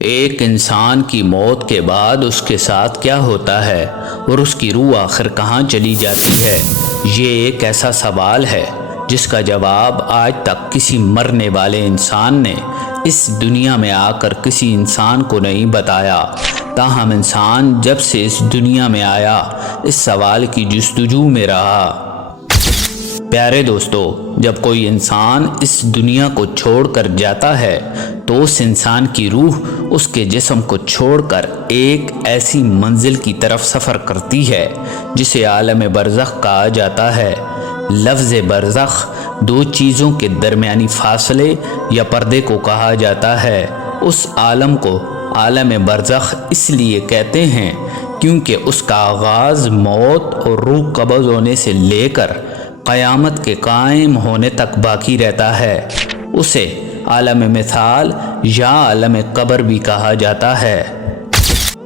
ایک انسان کی موت کے بعد اس کے ساتھ کیا ہوتا ہے اور اس کی روح آخر کہاں چلی جاتی ہے؟ یہ ایک ایسا سوال ہے جس کا جواب آج تک کسی مرنے والے انسان نے اس دنیا میں آ کر کسی انسان کو نہیں بتایا۔ تاہم انسان جب سے اس دنیا میں آیا اس سوال کی جستجو میں رہا۔ پیارے دوستو، جب کوئی انسان اس دنیا کو چھوڑ کر جاتا ہے تو اس انسان کی روح اس کے جسم کو چھوڑ کر ایک ایسی منزل کی طرف سفر کرتی ہے جسے عالم برزخ کہا جاتا ہے۔ لفظ برزخ دو چیزوں کے درمیانی فاصلے یا پردے کو کہا جاتا ہے۔ اس عالم کو عالم برزخ اس لیے کہتے ہیں کیونکہ اس کا آغاز موت اور روح قبض ہونے سے لے کر قیامت کے قائم ہونے تک باقی رہتا ہے۔ اسے عالم مثال یا عالم قبر بھی کہا جاتا ہے،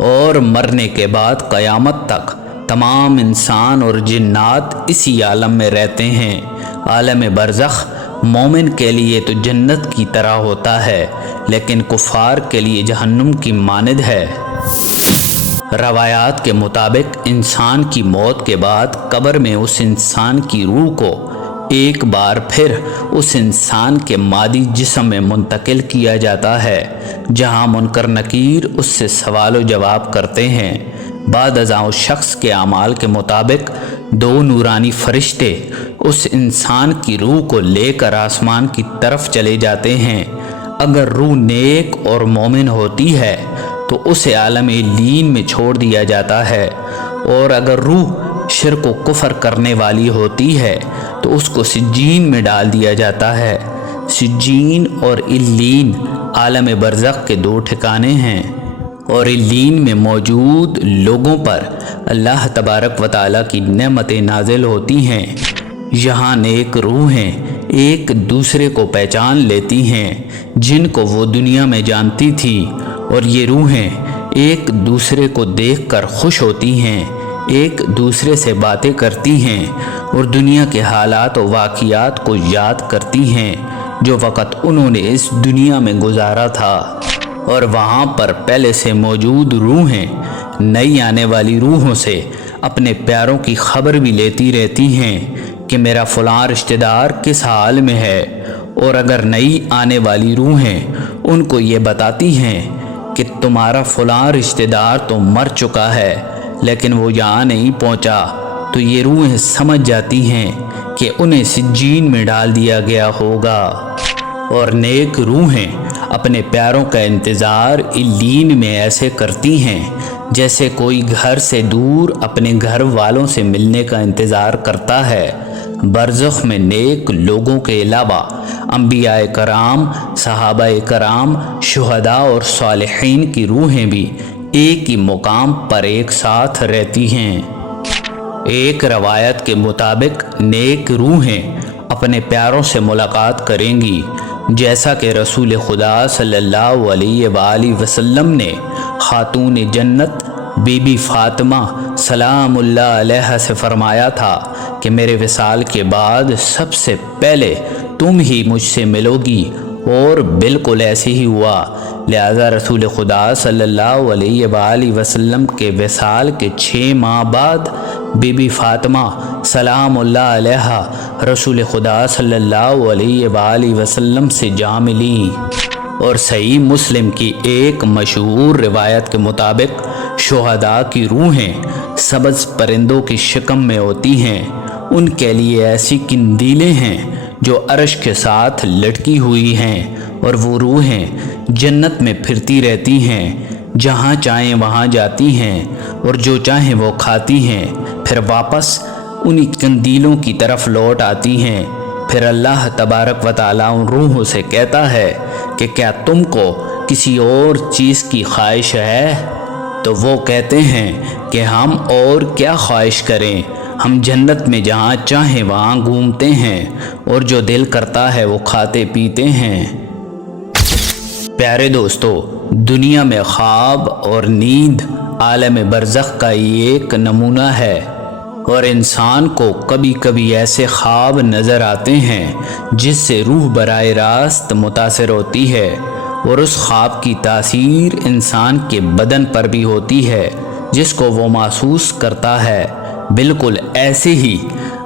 اور مرنے کے بعد قیامت تک تمام انسان اور جنات اسی عالم میں رہتے ہیں۔ عالم برزخ مومن کے لیے تو جنت کی طرح ہوتا ہے، لیکن کفار کے لیے جہنم کی مانند ہے۔ روایات کے مطابق انسان کی موت کے بعد قبر میں اس انسان کی روح کو ایک بار پھر اس انسان کے مادی جسم میں منتقل کیا جاتا ہے، جہاں منکر نکیر اس سے سوال و جواب کرتے ہیں۔ بعد ازاں اس شخص کے اعمال کے مطابق دو نورانی فرشتے اس انسان کی روح کو لے کر آسمان کی طرف چلے جاتے ہیں۔ اگر روح نیک اور مومن ہوتی ہے تو اسے عالم لین میں چھوڑ دیا جاتا ہے، اور اگر روح شرک و کفر کرنے والی ہوتی ہے تو اس کو سجین میں ڈال دیا جاتا ہے۔ سجین اور علیین عالم برزخ کے دو ٹھکانے ہیں، اور علیین میں موجود لوگوں پر اللہ تبارک و تعالیٰ کی نعمتیں نازل ہوتی ہیں۔ یہاں نیک روحیں ایک دوسرے کو پہچان لیتی ہیں جن کو وہ دنیا میں جانتی تھی، اور یہ روحیں ایک دوسرے کو دیکھ کر خوش ہوتی ہیں، ایک دوسرے سے باتیں کرتی ہیں اور دنیا کے حالات و واقعات کو یاد کرتی ہیں جو وقت انہوں نے اس دنیا میں گزارا تھا۔ اور وہاں پر پہلے سے موجود روحیں نئی آنے والی روحوں سے اپنے پیاروں کی خبر بھی لیتی رہتی ہیں کہ میرا فلاں رشتہ دار کس حال میں ہے، اور اگر نئی آنے والی روحیں ان کو یہ بتاتی ہیں کہ تمہارا فلاں رشتہ دار تو مر چکا ہے لیکن وہ یہاں نہیں پہنچا، تو یہ روحیں سمجھ جاتی ہیں کہ انہیں سجین میں ڈال دیا گیا ہوگا۔ اور نیک روحیں اپنے پیاروں کا انتظار علیین میں ایسے کرتی ہیں جیسے کوئی گھر سے دور اپنے گھر والوں سے ملنے کا انتظار کرتا ہے۔ برزخ میں نیک لوگوں کے علاوہ انبیاء کرام، صحابہ کرام، شہداء اور صالحین کی روحیں بھی ایک ہی مقام پر ایک ساتھ رہتی ہیں۔ ایک روایت کے مطابق نیک روحیں اپنے پیاروں سے ملاقات کریں گی، جیسا کہ رسول خدا صلی اللہ علیہ وآلہ وسلم نے خاتون جنت بی بی فاطمہ سلام اللہ علیہا سے فرمایا تھا کہ میرے وصال کے بعد سب سے پہلے تم ہی مجھ سے ملو گی، اور بالکل ایسے ہی ہوا۔ لہذا رسول خدا صلی اللہ علیہ وآلہ وسلم کے وصال کے 6 ماہ بعد بی بی فاطمہ سلام اللہ علیہا رسول خدا صلی اللہ علیہ وآلہ وسلم سے جا ملی۔ اور صحیح مسلم کی ایک مشہور روایت کے مطابق شہداء کی روحیں سبز پرندوں کی شکم میں ہوتی ہیں۔ ان کے لیے ایسی قندیلیں ہیں جو عرش کے ساتھ لٹکی ہوئی ہیں، اور وہ روحیں جنت میں پھرتی رہتی ہیں، جہاں چاہیں وہاں جاتی ہیں اور جو چاہیں وہ کھاتی ہیں، پھر واپس انہی قندیلوں کی طرف لوٹ آتی ہیں۔ پھر اللہ تبارک و تعالیٰ ان روحوں سے کہتا ہے کہ کیا تم کو کسی اور چیز کی خواہش ہے؟ تو وہ کہتے ہیں کہ ہم اور کیا خواہش کریں، ہم جنت میں جہاں چاہیں وہاں گھومتے ہیں، اور جو دل کرتا ہے وہ کھاتے پیتے ہیں۔ پیارے دوستو، دنیا میں خواب اور نیند عالم برزخ کا ایک نمونہ ہے، اور انسان کو کبھی کبھی ایسے خواب نظر آتے ہیں جس سے روح براہ راست متاثر ہوتی ہے، اور اس خواب کی تاثیر انسان کے بدن پر بھی ہوتی ہے جس کو وہ محسوس کرتا ہے۔ بالکل ایسے ہی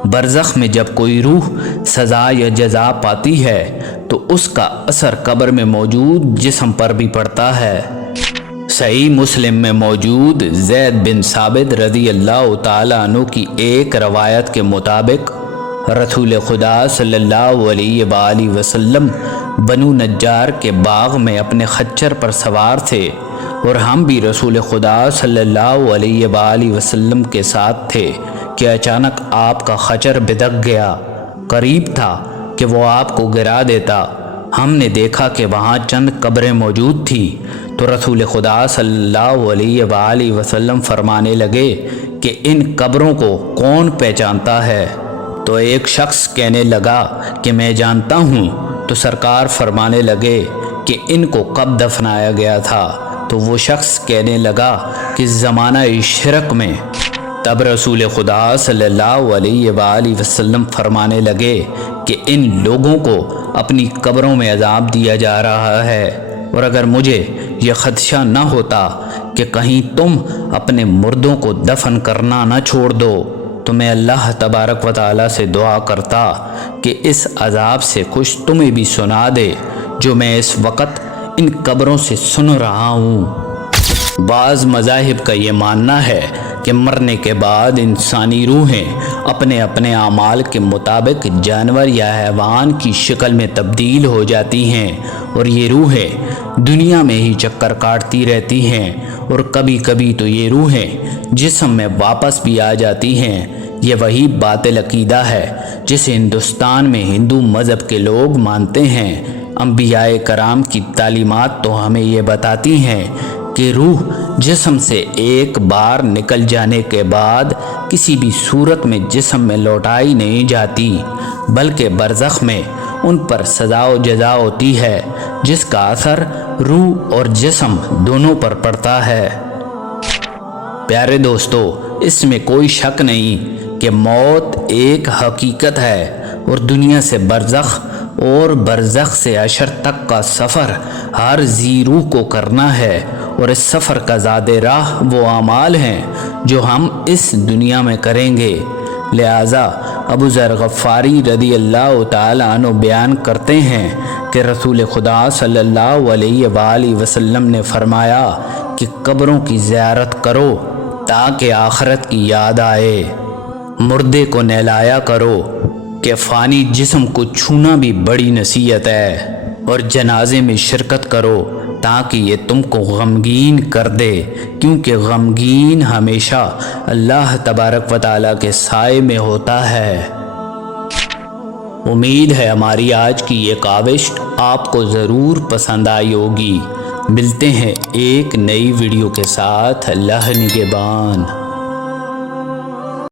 برزخ میں جب کوئی روح سزا یا جزا پاتی ہے تو اس کا اثر قبر میں موجود جسم پر بھی پڑتا ہے۔ صحیح مسلم میں موجود زید بن ثابت رضی اللہ تعالیٰ عنہ کی ایک روایت کے مطابق رسول خدا صلی اللہ علیہ وآلہ وسلم بنو نجار کے باغ میں اپنے خچر پر سوار تھے اور ہم بھی رسول خدا صلی اللہ علیہ وآلہ وسلم کے ساتھ تھے کہ اچانک آپ کا خچر بدک گیا۔ قریب تھا کہ وہ آپ کو گرا دیتا۔ ہم نے دیکھا کہ وہاں چند قبریں موجود تھیں تو رسول خدا صلی اللہ علیہ وآلہ وسلم فرمانے لگے کہ ان قبروں کو کون پہچانتا ہے؟ تو ایک شخص کہنے لگا کہ میں جانتا ہوں۔ تو سرکار فرمانے لگے کہ ان کو کب دفنایا گیا تھا؟ تو وہ شخص کہنے لگا کہ زمانہ شرک میں۔ تب رسول خدا صلی اللہ علیہ وآلہ وسلم فرمانے لگے کہ ان لوگوں کو اپنی قبروں میں عذاب دیا جا رہا ہے، اور اگر مجھے یہ خدشہ نہ ہوتا کہ کہیں تم اپنے مردوں کو دفن کرنا نہ چھوڑ دو تو میں اللہ تبارک و تعالیٰ سے دعا کرتا کہ اس عذاب سے کچھ تمہیں بھی سنا دے جو میں اس وقت ان قبروں سے سن رہا ہوں۔ بعض مذاہب کا یہ ماننا ہے کہ مرنے کے بعد انسانی روحیں اپنے اپنے اعمال کے مطابق جانور یا حیوان کی شکل میں تبدیل ہو جاتی ہیں، اور یہ روحیں دنیا میں ہی چکر کاٹتی رہتی ہیں، اور کبھی کبھی تو یہ روحیں جسم میں واپس بھی آ جاتی ہیں۔ یہ وہی باطل عقیدہ ہے جسے ہندوستان میں ہندو مذہب کے لوگ مانتے ہیں۔ انبیاء کرام کی تعلیمات تو ہمیں یہ بتاتی ہیں کہ روح جسم سے ایک بار نکل جانے کے بعد کسی بھی صورت میں جسم میں لوٹائی نہیں جاتی، بلکہ برزخ میں ان پر سزا و جزا ہوتی ہے جس کا اثر روح اور جسم دونوں پر پڑتا ہے۔ پیارے دوستو، اس میں کوئی شک نہیں کہ موت ایک حقیقت ہے، اور دنیا سے برزخ اور برزخ سے حشر تک کا سفر ہر ذی روح کو کرنا ہے، اور اس سفر کا زاد راہ وہ اعمال ہیں جو ہم اس دنیا میں کریں گے۔ لہٰذا ابو ذر غفاری رضی اللہ تعالیٰ عنہ بیان کرتے ہیں کہ رسول خدا صلی اللہ علیہ وآلہ وسلم نے فرمایا کہ قبروں کی زیارت کرو تاکہ آخرت کی یاد آئے، مردے کو نہلایا کرو کہ فانی جسم کو چھونا بھی بڑی نصیحت ہے، اور جنازے میں شرکت کرو تاکہ یہ تم کو غمگین کر دے، کیونکہ غمگین ہمیشہ اللہ تبارک و تعالیٰ کے سائے میں ہوتا ہے۔ امید ہے ہماری آج کی یہ کاوش آپ کو ضرور پسند آئی ہوگی۔ ملتے ہیں ایک نئی ویڈیو کے ساتھ۔ اللہ نگہبان۔